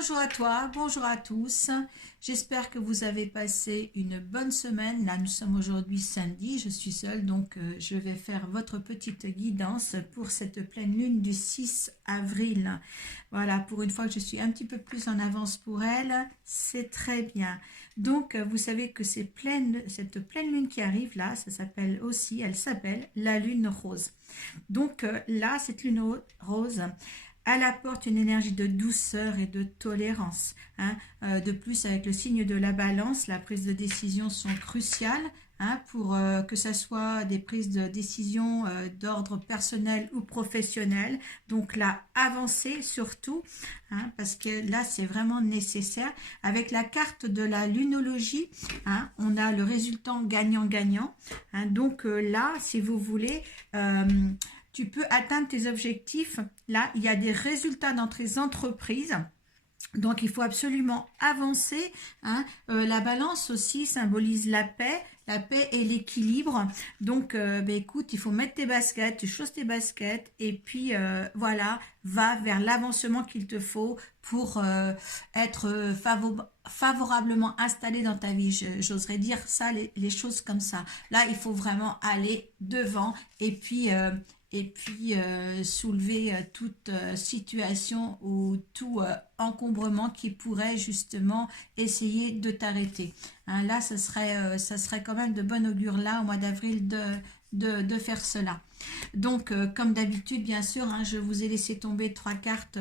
Bonjour à toi, bonjour à tous. J'espère que vous avez passé une bonne semaine. Là, nous sommes aujourd'hui samedi, je suis seule, donc je vais faire votre petite guidance pour cette pleine lune du 6 avril. Voilà, pour une fois que je suis un petit peu plus en avance pour elle, c'est très bien. Donc, vous savez que cette pleine lune qui arrive là, elle s'appelle la lune rose. Donc là, cette lune rose, elle apporte une énergie de douceur et de tolérance. De plus, avec le signe de la balance, la prise de décision sont cruciales pour que ce soit des prises de décision d'ordre personnel ou professionnel. Donc là, avancer surtout, parce que là, c'est vraiment nécessaire. Avec la carte de la lunologie, on a le résultat gagnant-gagnant. Donc là, si vous voulez... tu peux atteindre tes objectifs. Là, il y a des résultats dans tes entreprises. Donc, il faut absolument avancer. La balance aussi symbolise la paix et l'équilibre. Donc, écoute, il faut mettre tes baskets, tu chausses tes baskets et puis voilà, va vers l'avancement qu'il te faut pour être favorablement installé dans ta vie. J'oserais dire ça, les choses comme ça. Là, il faut vraiment aller devant et puis soulever toute situation ou tout encombrement qui pourrait justement essayer de t'arrêter. Là, ça serait quand même de bon augure là au mois d'avril de faire cela. Donc, comme d'habitude, bien sûr, je vous ai laissé tomber trois cartes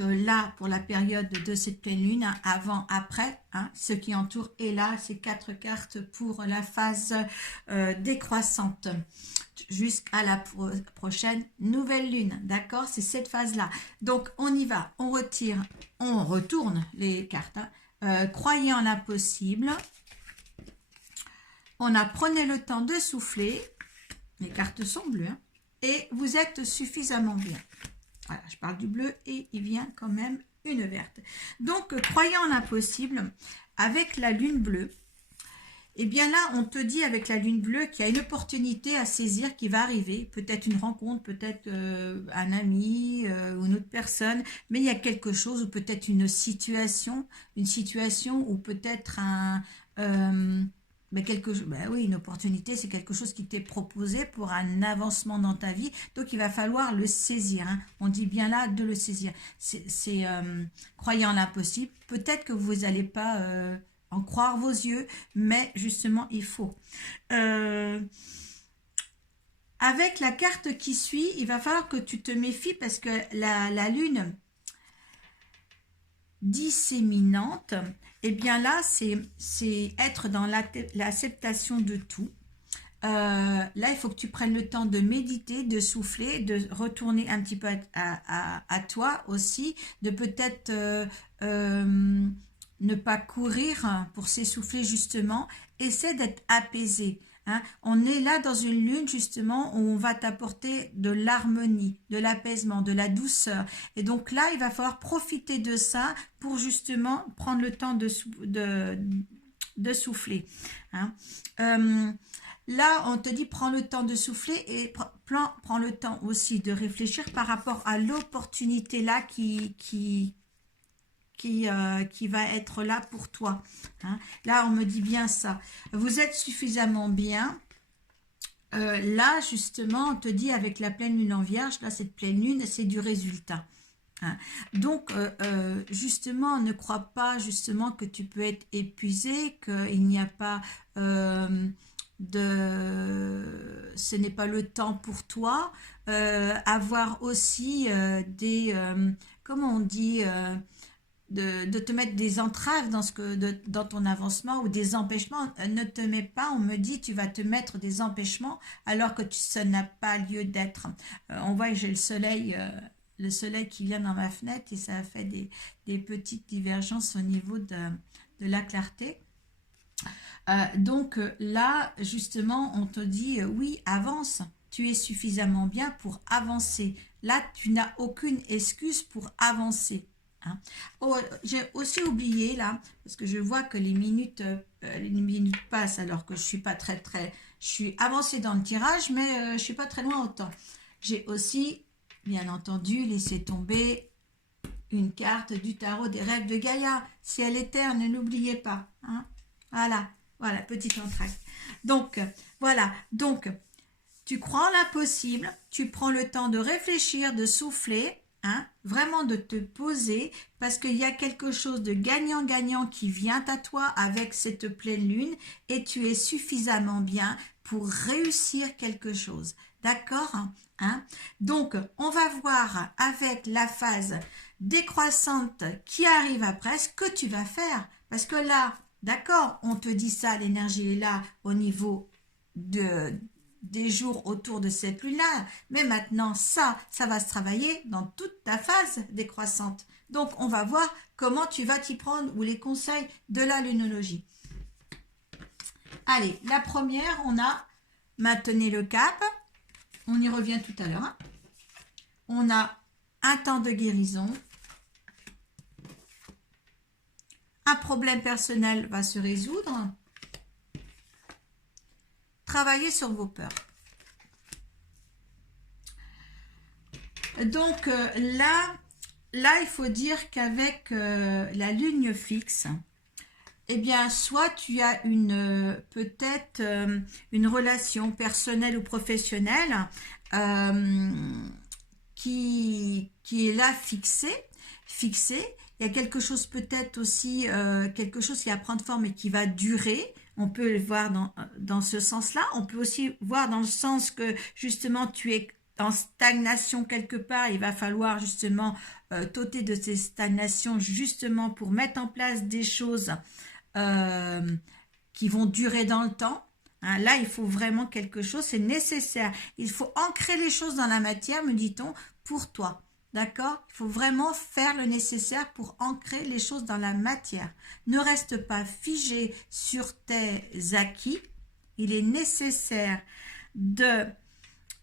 là pour la période de cette pleine lune, avant, après, ce qui entoure, et là, ces 4 cartes pour la phase décroissante jusqu'à la prochaine nouvelle lune, d'accord? C'est cette phase-là. Donc, on y va, on retourne les cartes. Croyez en l'impossible. Prenez le temps de souffler. Les cartes sont bleues. Et vous êtes suffisamment bien. Voilà, je parle du bleu et il vient quand même une verte. Donc, croyant en l'impossible, avec la lune bleue, et bien là, on te dit avec la lune bleue qu'il y a une opportunité à saisir qui va arriver. Peut-être une rencontre, peut-être un ami ou une autre personne, mais il y a quelque chose, ou peut-être une situation ou peut-être une opportunité, c'est quelque chose qui t'est proposé pour un avancement dans ta vie, donc il va falloir le saisir. On dit bien là de le saisir. C'est croyant en l'impossible. Peut-être que vous n'allez pas en croire vos yeux, mais justement il faut. Avec la carte qui suit, il va falloir que tu te méfies parce que la lune disséminante, et bien là, c'est être dans l'acceptation de tout. Là, il faut que tu prennes le temps de méditer, de souffler, de retourner un petit peu à toi aussi, de peut-être ne pas courir pour s'essouffler justement. Essaie d'être apaisé. On est là dans une lune justement où on va t'apporter de l'harmonie, de l'apaisement, de la douceur. Et donc là, il va falloir profiter de ça pour justement prendre le temps de souffler. Là, on te dit prends le temps de souffler et prends le temps aussi de réfléchir par rapport à l'opportunité là qui va être là pour toi. Là, on me dit bien ça. Vous êtes suffisamment bien. Là, justement, on te dit avec la pleine lune en vierge, là, cette pleine lune, c'est du résultat. Donc, justement, ne crois pas justement que tu peux être épuisé, qu'il n'y a pas ce n'est pas le temps pour toi. Avoir aussi comment on dit... de te mettre des entraves dans ton avancement ou des empêchements. Ne te mets pas, on me dit, tu vas te mettre des empêchements alors que ça n'a pas lieu d'être. On voit que j'ai le soleil qui vient dans ma fenêtre et ça a fait des petites divergences au niveau de la clarté. Donc là, justement, on te dit, oui, avance. Tu es suffisamment bien pour avancer. Là, tu n'as aucune excuse pour avancer. Oh, j'ai aussi oublié là, parce que je vois que les minutes passent alors que je suis pas je suis avancée dans le tirage, mais je suis pas très loin autant. J'ai aussi, bien entendu, laissé tomber une carte du tarot des rêves de Gaïa. Si elle est terre, ne l'oubliez pas. Hein. Voilà, petit entracte. Donc, voilà. Donc, tu crois l'impossible, tu prends le temps de réfléchir, de souffler, hein, vraiment de te poser, parce qu'il y a quelque chose de gagnant-gagnant qui vient à toi avec cette pleine lune, et tu es suffisamment bien pour réussir quelque chose. D'accord, hein? Donc, on va voir avec la phase décroissante qui arrive après ce que tu vas faire. Parce que là, d'accord, on te dit ça, l'énergie est là au niveau des jours autour de cette lune-là. Mais maintenant, ça va se travailler dans toute ta phase décroissante. Donc, on va voir comment tu vas t'y prendre ou les conseils de la lunologie. Allez, la première, on a maintenez le cap. On y revient tout à l'heure. Hein. On a un temps de guérison. Un problème personnel va se résoudre. Travaillez sur vos peurs. Donc là, il faut dire qu'avec la lune fixe, eh bien, soit tu as peut-être une relation personnelle ou professionnelle qui est là fixée. Il y a quelque chose peut-être aussi, quelque chose qui va prendre forme et qui va durer. On peut le voir dans ce sens-là. On peut aussi voir dans le sens que justement tu es en stagnation quelque part. Il va falloir justement t'ôter de ces stagnations justement pour mettre en place des choses qui vont durer dans le temps. Hein, là, il faut vraiment quelque chose, c'est nécessaire. Il faut ancrer les choses dans la matière, me dit-on, pour toi. D'accord? Il faut vraiment faire le nécessaire pour ancrer les choses dans la matière. Ne reste pas figé sur tes acquis. Il est nécessaire de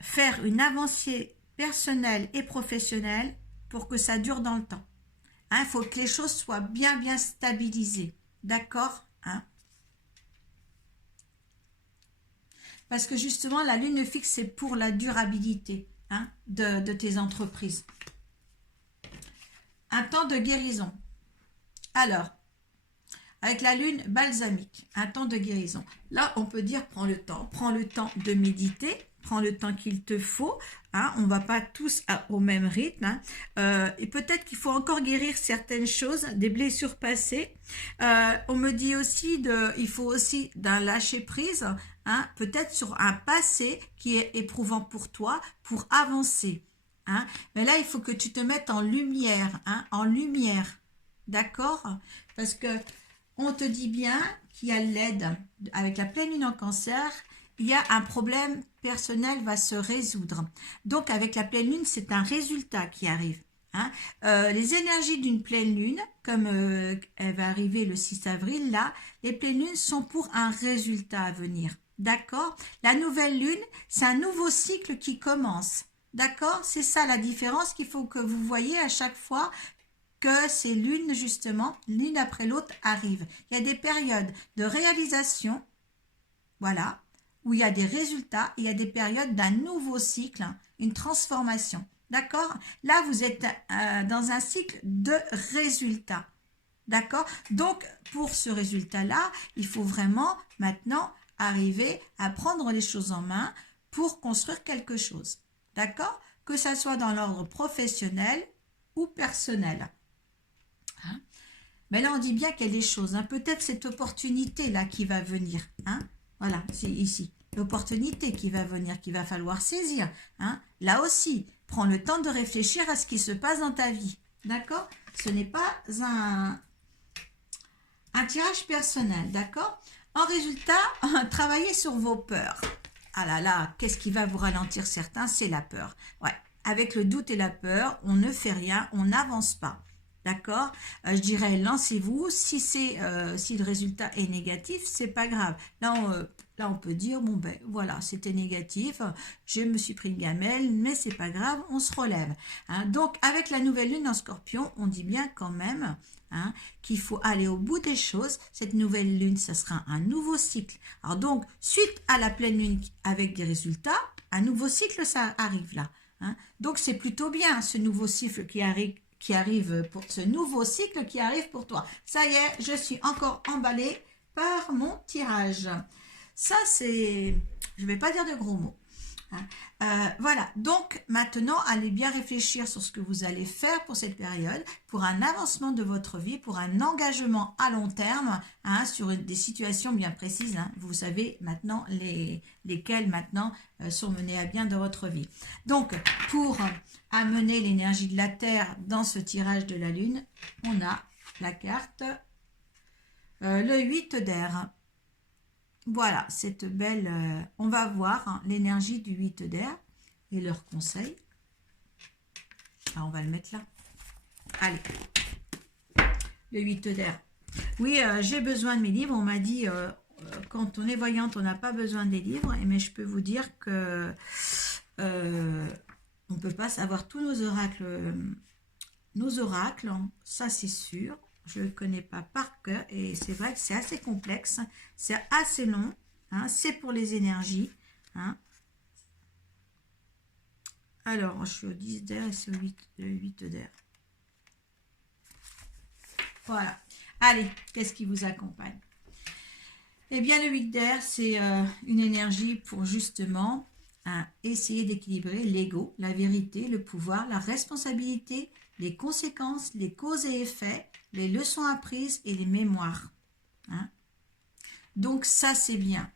faire une avancée personnelle et professionnelle pour que ça dure dans le temps. Hein, il faut que les choses soient bien stabilisées. D'accord, hein? Parce que justement, la lune fixe, c'est pour la durabilité, hein, de tes entreprises. Un temps de guérison. Alors, avec la lune balsamique, un temps de guérison. Là, on peut dire, prends le temps de méditer, prends le temps qu'il te faut. Hein, on ne va pas tous au même rythme. Hein. Et peut-être qu'il faut encore guérir certaines choses, des blessures passées. On me dit aussi, il faut aussi d'un lâcher prise, hein, peut-être sur un passé qui est éprouvant pour toi, pour avancer. Hein. Mais là, il faut que tu te mettes en lumière, hein, en lumière. D'accord? Parce que on te dit bien qu'il y a l'aide avec la pleine lune en cancer. Il y a un problème personnel va se résoudre. Donc, avec la pleine lune, c'est un résultat qui arrive. Hein. Les énergies d'une pleine lune, comme elle va arriver le 6 avril, là, les pleines lunes sont pour un résultat à venir. D'accord? La nouvelle lune, c'est un nouveau cycle qui commence. D'accord? C'est ça la différence qu'il faut que vous voyez à chaque fois que ces lunes, justement, l'une après l'autre, arrivent. Il y a des périodes de réalisation, voilà, où il y a des résultats, il y a des périodes d'un nouveau cycle, une transformation. D'accord? Là, vous êtes dans un cycle de résultats. D'accord? Donc, pour ce résultat-là, il faut vraiment maintenant arriver à prendre les choses en main pour construire quelque chose. D'accord? Que ça soit dans l'ordre professionnel ou personnel. Hein? Mais là, on dit bien qu'il y a des choses. Hein? Peut-être cette opportunité-là qui va venir. Hein? Voilà, c'est ici. L'opportunité qui va venir, qu'il va falloir saisir. Hein? Là aussi, prends le temps de réfléchir à ce qui se passe dans ta vie. D'accord? Ce n'est pas un tirage personnel. D'accord? En résultat, travaillez sur vos peurs. Ah là là, qu'est-ce qui va vous ralentir certains? C'est la peur. Ouais, avec le doute et la peur, on ne fait rien, on n'avance pas. D'accord? Je dirais, lancez-vous. Si le résultat est négatif, c'est pas grave. Là, on peut dire, bon ben voilà, c'était négatif, je me suis pris une gamelle, mais c'est pas grave, on se relève. Hein? Donc, avec la nouvelle lune en Scorpion, on dit bien quand même, hein, qu'il faut aller au bout des choses. Cette nouvelle lune, ça sera un nouveau cycle. Alors donc, suite à la pleine lune avec des résultats, un nouveau cycle, ça arrive là. Hein. Donc, c'est plutôt bien ce nouveau cycle qui arrive qui arrive pour ce nouveau cycle qui arrive pour toi. Ça y est, je suis encore emballée par mon tirage. Ça, c'est... Je ne vais pas dire de gros mots. Voilà, donc maintenant, allez bien réfléchir sur ce que vous allez faire pour cette période, pour un avancement de votre vie, pour un engagement à long terme, sur des situations bien précises. Vous savez maintenant lesquelles maintenant sont menées à bien dans votre vie. Donc, pour amener l'énergie de la Terre dans ce tirage de la Lune, on a la carte, le 8 d'air. Voilà, cette belle... on va voir l'énergie du 8 d'air et leurs conseils. Ah, on va le mettre là. Allez, le 8 d'air. Oui, j'ai besoin de mes livres. On m'a dit, quand on est voyante, on n'a pas besoin des livres. Mais je peux vous dire que on ne peut pas savoir tous nos oracles. Ça c'est sûr. Je ne connais pas par cœur et c'est vrai que c'est assez complexe, c'est assez long, c'est pour les énergies. Alors, je suis au 10 d'air et c'est le 8 d'air. Voilà. Allez, qu'est-ce qui vous accompagne? Eh bien, le 8 d'air, c'est une énergie pour justement essayer d'équilibrer l'ego, la vérité, le pouvoir, la responsabilité, les conséquences, les causes et effets, les leçons apprises et les mémoires. Donc ça, c'est bien.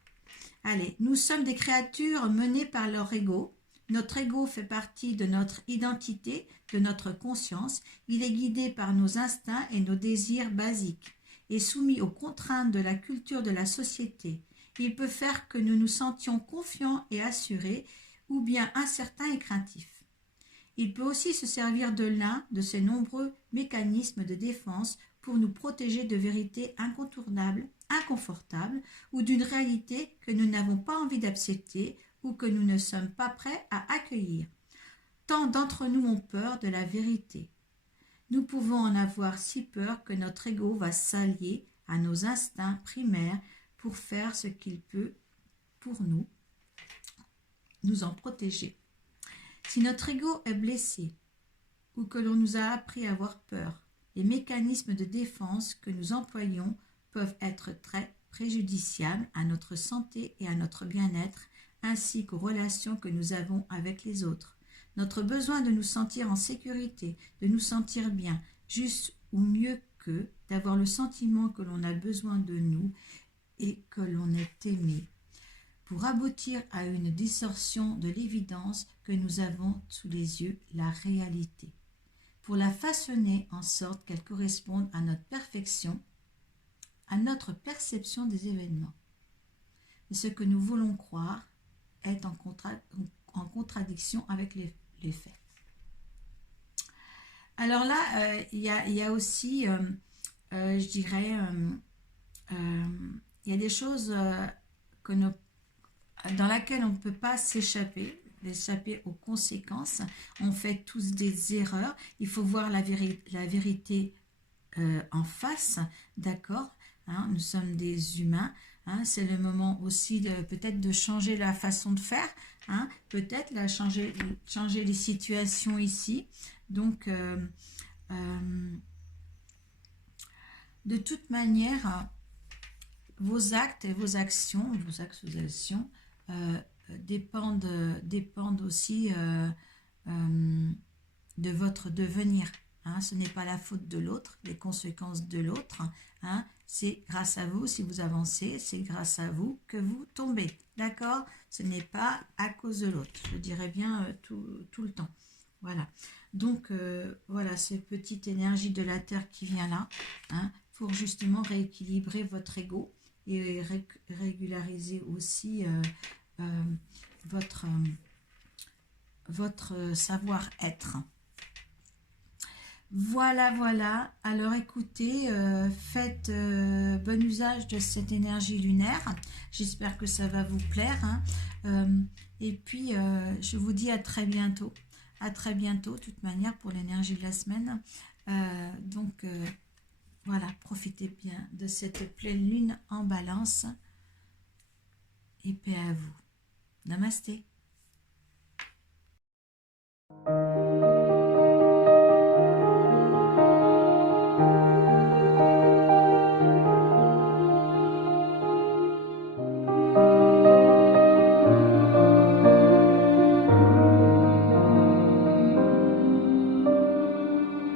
Allez, nous sommes des créatures menées par leur ego. Notre ego fait partie de notre identité, de notre conscience. Il est guidé par nos instincts et nos désirs basiques et soumis aux contraintes de la culture de la société. Il peut faire que nous nous sentions confiants et assurés ou bien incertains et craintifs. Il peut aussi se servir de l'un de ces nombreux mécanismes de défense pour nous protéger de vérités incontournables, inconfortables ou d'une réalité que nous n'avons pas envie d'accepter ou que nous ne sommes pas prêts à accueillir. Tant d'entre nous ont peur de la vérité. Nous pouvons en avoir si peur que notre ego va s'allier à nos instincts primaires pour faire ce qu'il peut pour nous en protéger. Si notre ego est blessé ou que l'on nous a appris à avoir peur, les mécanismes de défense que nous employons peuvent être très préjudiciables à notre santé et à notre bien-être, ainsi qu'aux relations que nous avons avec les autres. Notre besoin de nous sentir en sécurité, de nous sentir bien, juste ou mieux qu'eux, d'avoir le sentiment que l'on a besoin de nous et que l'on est aimé, pour aboutir à une distorsion de l'évidence que nous avons sous les yeux, la réalité, pour la façonner en sorte qu'elle corresponde à notre perfection, à notre perception des événements. Et ce que nous voulons croire est en contradiction avec les faits. Alors là, il y a aussi, je dirais, il y a des choses dans lesquelles on ne peut pas s'échapper aux conséquences. On fait tous des erreurs. Il faut voir la vérité en face, d'accord, nous sommes des humains. C'est le moment aussi peut-être de changer la façon de faire, peut-être changer les situations ici. Donc, de toute manière, vos actes et vos actions dépendent aussi de votre devenir. Ce n'est pas la faute de l'autre, les conséquences de l'autre. C'est grâce à vous, si vous avancez, c'est grâce à vous que vous tombez. D'accord? Ce n'est pas à cause de l'autre. Je dirais bien tout le temps. Voilà. Donc, voilà, cette petite énergie de la Terre qui vient là, pour justement rééquilibrer votre ego et régulariser aussi votre savoir-être. Voilà. Alors écoutez, faites bon usage de cette énergie lunaire. J'espère que ça va vous plaire. Et puis, je vous dis à très bientôt. À très bientôt, de toute manière, pour l'énergie de la semaine. Donc, voilà, profitez bien de cette pleine lune en balance. Et paix à vous. Namasté.